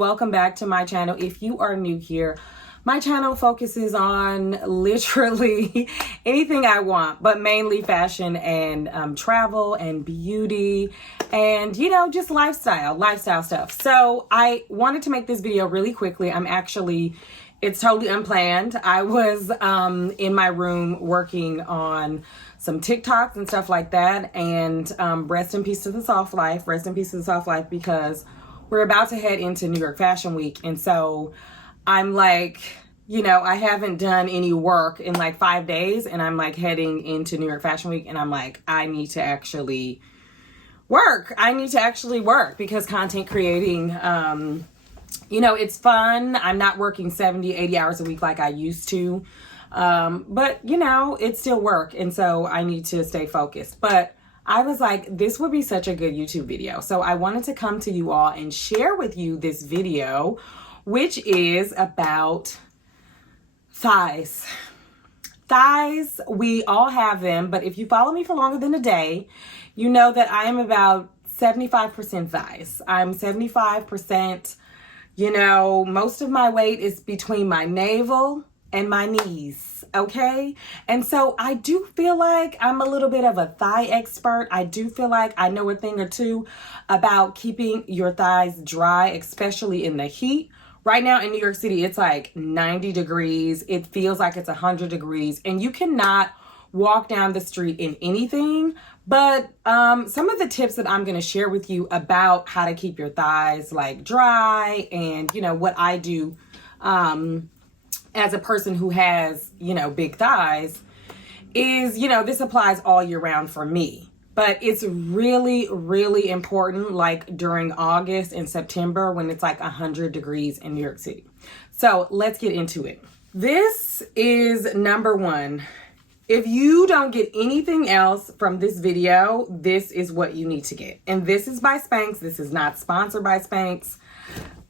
welcome back to my channel. If you are new here, my channel focuses on literally anything I want, but mainly fashion and travel and beauty and, you know, just lifestyle stuff. So I wanted to make this video really quickly. It's totally unplanned. I was in my room working on some TikToks and stuff like that. And rest in peace to the soft life. Rest in peace to the soft life, because we're about to head into New York Fashion Week. And so I'm like, you know, I haven't done any work in like 5 days, and I'm like heading into New York Fashion Week, and I'm like, I need to actually work. Because content creating, you know, it's fun. I'm not working 70, 80 hours a week like I used to. But you know, it's still work. And so I need to stay focused. But I was like, this would be such a good YouTube video. So I wanted to come to you all and share with you this video, which is about thighs. Thighs, we all have them, but if you follow me for longer than a day, you know that I am about 75% thighs. I'm 75%, you know, most of my weight is between my navel and my knees, okay? And so I do feel like I'm a little bit of a thigh expert. I do feel like I know a thing or two about keeping your thighs dry, especially in the heat. Right now in New York City, it's like 90 degrees. It feels like it's 100 degrees, and you cannot walk down the street in anything. But some of the tips that I'm going to share with you about how to keep your thighs like dry, and you know what I do as a person who has, you know, big thighs, is, you know, this applies all year round for me. But it's really, really important like during August and September when it's like 100 degrees in New York City. So let's get into it. This is number one. If you don't get anything else from this video, this is what you need to get. And this is by Spanx. This is not sponsored by Spanx.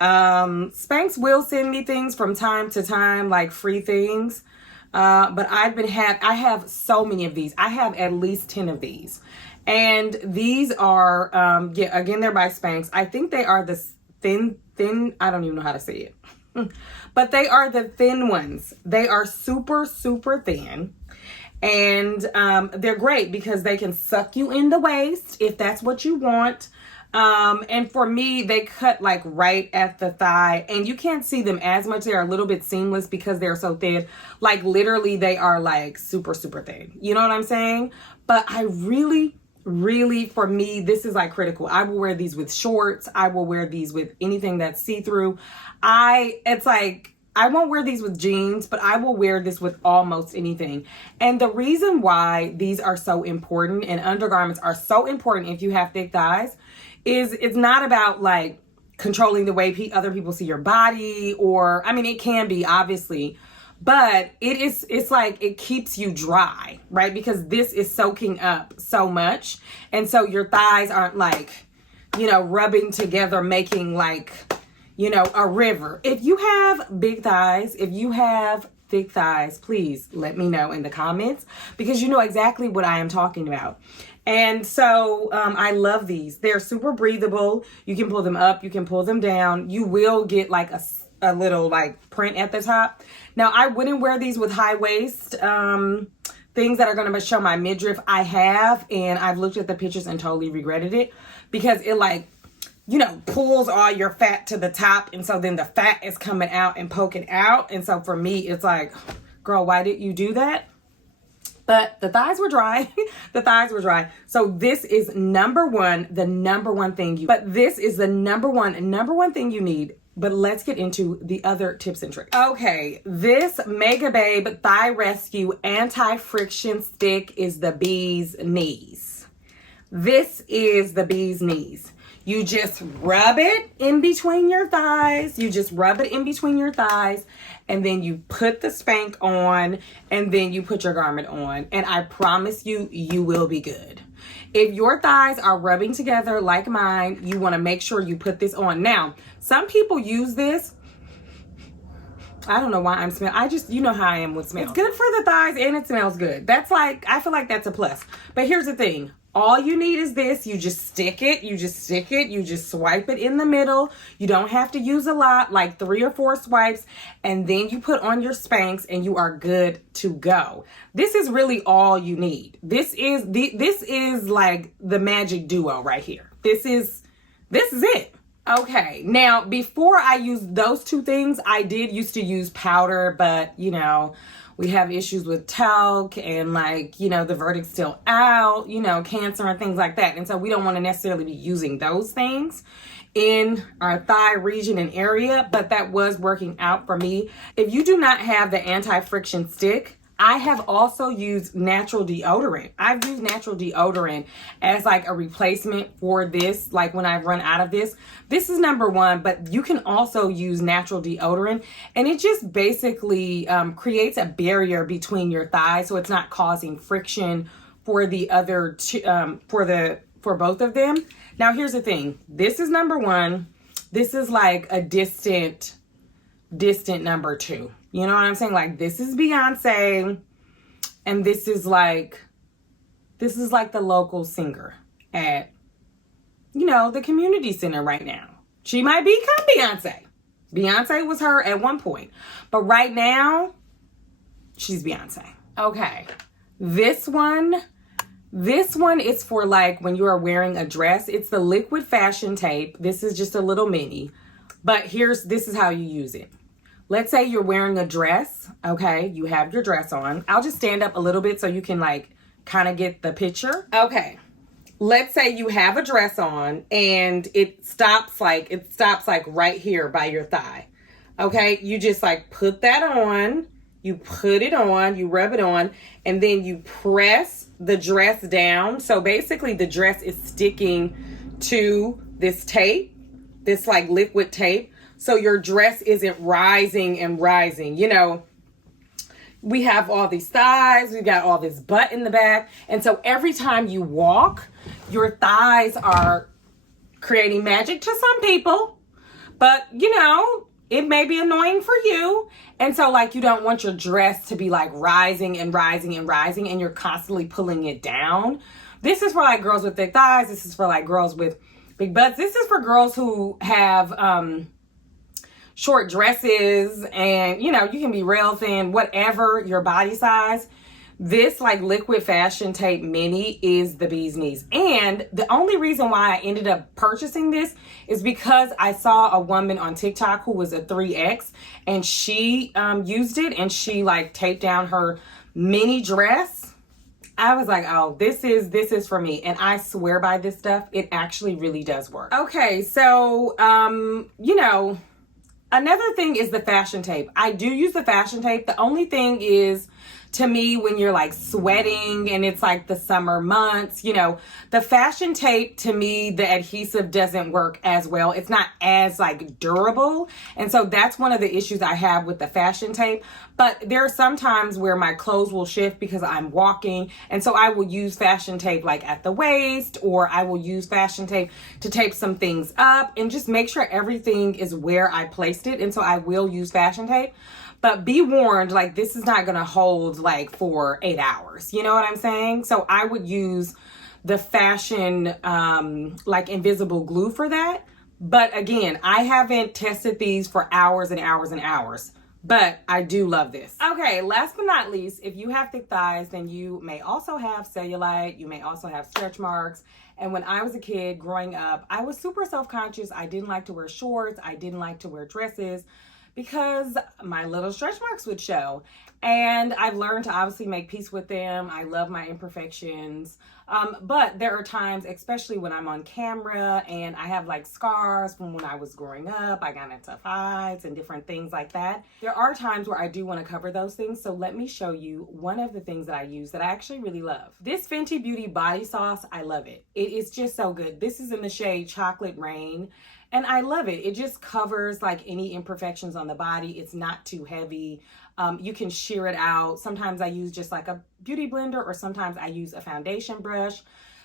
Spanx will send me things from time to time, like free things. But I have so many of these. I have at least 10 of these. And these are, yeah, again, they're by Spanx. I think they are the thin, I don't even know how to say it. But they are the thin ones. They are super, super thin. And they're great because they can suck you in the waist if that's what you want. And for me, they cut like right at the thigh, and you can't see them as much. They're a little bit seamless because they're so thin. Like literally they are like super, super thin. You know what I'm saying? But I really, for me, this is like critical. I will wear these with shorts. I will wear these with anything that's see-through. It's like, I won't wear these with jeans, but I will wear this with almost anything. And the reason why these are so important and undergarments are so important if you have thick thighs is it's not about like controlling the way other people see your body, or, I mean, it can be obviously, but it's like it keeps you dry, right? Because this is soaking up so much. And so your thighs aren't like, you know, rubbing together, making like, you know, a river. If you have big thighs, if you have thick thighs, please let me know in the comments, because you know exactly what I am talking about. And so I love these. They're super breathable. You can pull them up, you can pull them down. You will get like a little like print at the top. Now, I wouldn't wear these with high waist things that are going to show my midriff. I have, and I've looked at the pictures and totally regretted it, because it like, you know, pulls all your fat to the top. And so then the fat is coming out and poking out. And so for me, it's like, girl, why did you do that? But the thighs were dry. The thighs were dry. So this is number one, the number one thing this is the number one thing you need. But let's get into the other tips and tricks. Okay, this Mega Babe Thigh Rescue Anti-Friction Stick is the bee's knees. This is the bee's knees. You just rub it in between your thighs. And then you put the Spanx on, and then you put your garment on. And I promise you, you will be good. If your thighs are rubbing together like mine, you want to make sure you put this on. Now, some people use this. I don't know why I'm smelling. You know how I am with smell. It's good for the thighs and it smells good. That's like, I feel like that's a plus. But here's the thing. All you need is this. You just stick it, you just stick it, you just swipe it in the middle. You don't have to use a lot, like 3 or 4 swipes, and then you put on your Spanx and you are good to go. This is really all you need. This is like the magic duo right here. This is it. Okay, now before I used those 2 things, I did used to use powder, but you know, we have issues with talc and like, you know, the verdict's still out, you know, cancer and things like that. And so we don't want to necessarily be using those things in our thigh region and area, but that was working out for me. If you do not have the anti-friction stick, I have also used natural deodorant. I've used natural deodorant as like a replacement for this, like when I've run out of this. This is number 1, but you can also use natural deodorant, and it just basically creates a barrier between your thighs, so it's not causing friction for the other two, for both of them. Now here's the thing. This is number 1. This is like a distant number 2. You know what I'm saying? Like this is Beyonce, and this is like the local singer at, you know, the community center right now. She might become Beyonce. Beyonce was her at one point, but right now she's Beyonce. Okay. This one is for like when you are wearing a dress. It's the liquid fashion tape. This is just a little mini, but this is how you use it. Let's say you're wearing a dress, okay? You have your dress on. I'll just stand up a little bit so you can like kind of get the picture. Okay. Let's say you have a dress on and it stops like right here by your thigh. Okay? You just like put that on, you put it on, you rub it on, and then you press the dress down. So basically the dress is sticking to this tape, this like liquid tape. So your dress isn't rising and rising. You know, we have all these thighs, we've got all this butt in the back. And so every time you walk, your thighs are creating magic to some people. But, you know, it may be annoying for you. And so like you don't want your dress to be like rising and rising and rising and you're constantly pulling it down. This is for like girls with thick thighs. This is for like girls with big butts. This is for girls who have short dresses, and you know, you can be real thin, whatever your body size. This like liquid fashion tape mini is the bee's knees. And the only reason why I ended up purchasing this is because I saw a woman on TikTok who was a 3X, and she used it and she like taped down her mini dress. I was like, oh, this is for me. And I swear by this stuff, it actually really does work. Okay, so you know, another thing is the fashion tape. I do use the fashion tape. The only thing is, to me, when you're like sweating and it's like the summer months, you know, the fashion tape, to me, the adhesive doesn't work as well. It's not as like durable. And so that's one of the issues I have with the fashion tape. But there are some times where my clothes will shift because I'm walking. And so I will use fashion tape like at the waist, or I will use fashion tape to tape some things up and just make sure everything is where I placed it. And so I will use fashion tape. But be warned, like this is not going to hold like for 8 hours. You know what I'm saying? So I would use the fashion like invisible glue for that. But again, I haven't tested these for hours and hours and hours. But I do love this. Okay, last but not least, if you have thick thighs, then you may also have cellulite. You may also have stretch marks. And when I was a kid growing up, I was super self-conscious. I didn't like to wear shorts. I didn't like to wear dresses, because my little stretch marks would show. And I've learned to obviously make peace with them. I love my imperfections. But there are times, especially when I'm on camera and I have like scars from when I was growing up, I got into fights and different things like that. There are times where I do want to cover those things. So let me show you one of the things that I use that I actually really love. This Fenty Beauty body sauce, I love it. It is just so good. This is in the shade Chocolate Rain. And I love it. It just covers like any imperfections on the body. It's not too heavy. You can shear it out. Sometimes I use just like a beauty blender, or sometimes I use a foundation brush.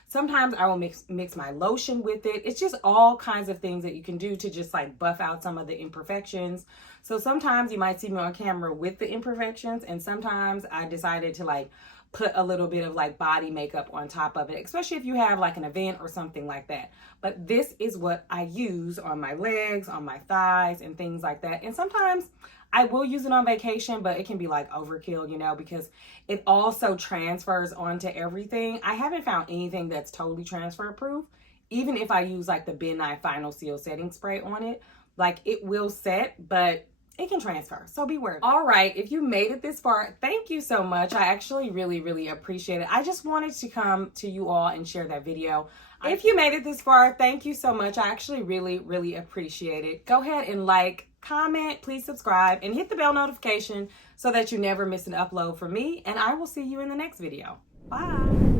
Sometimes I will mix my lotion with it. It's just all kinds of things that you can do to just like buff out some of the imperfections. So sometimes you might see me on camera with the imperfections, and sometimes I decided to like put a little bit of like body makeup on top of it, especially if you have like an event or something like that. But this is what I use on my legs, on my thighs, and things like that. And sometimes I will use it on vacation, but it can be like overkill, you know, because it also transfers onto everything. I haven't found anything that's totally transfer proof. Even if I use like the Ben Nye Final Seal setting spray on it, like it will set, but it can transfer, so be wary. All right, if you made it this far, thank you so much. I actually really appreciate it. I just wanted to come to you all and share that video. If you made it this far, thank you so much. I actually really appreciate it. Go ahead and like, comment, please subscribe, and hit the bell notification so that you never miss an upload from me, and I will see you in the next video. Bye.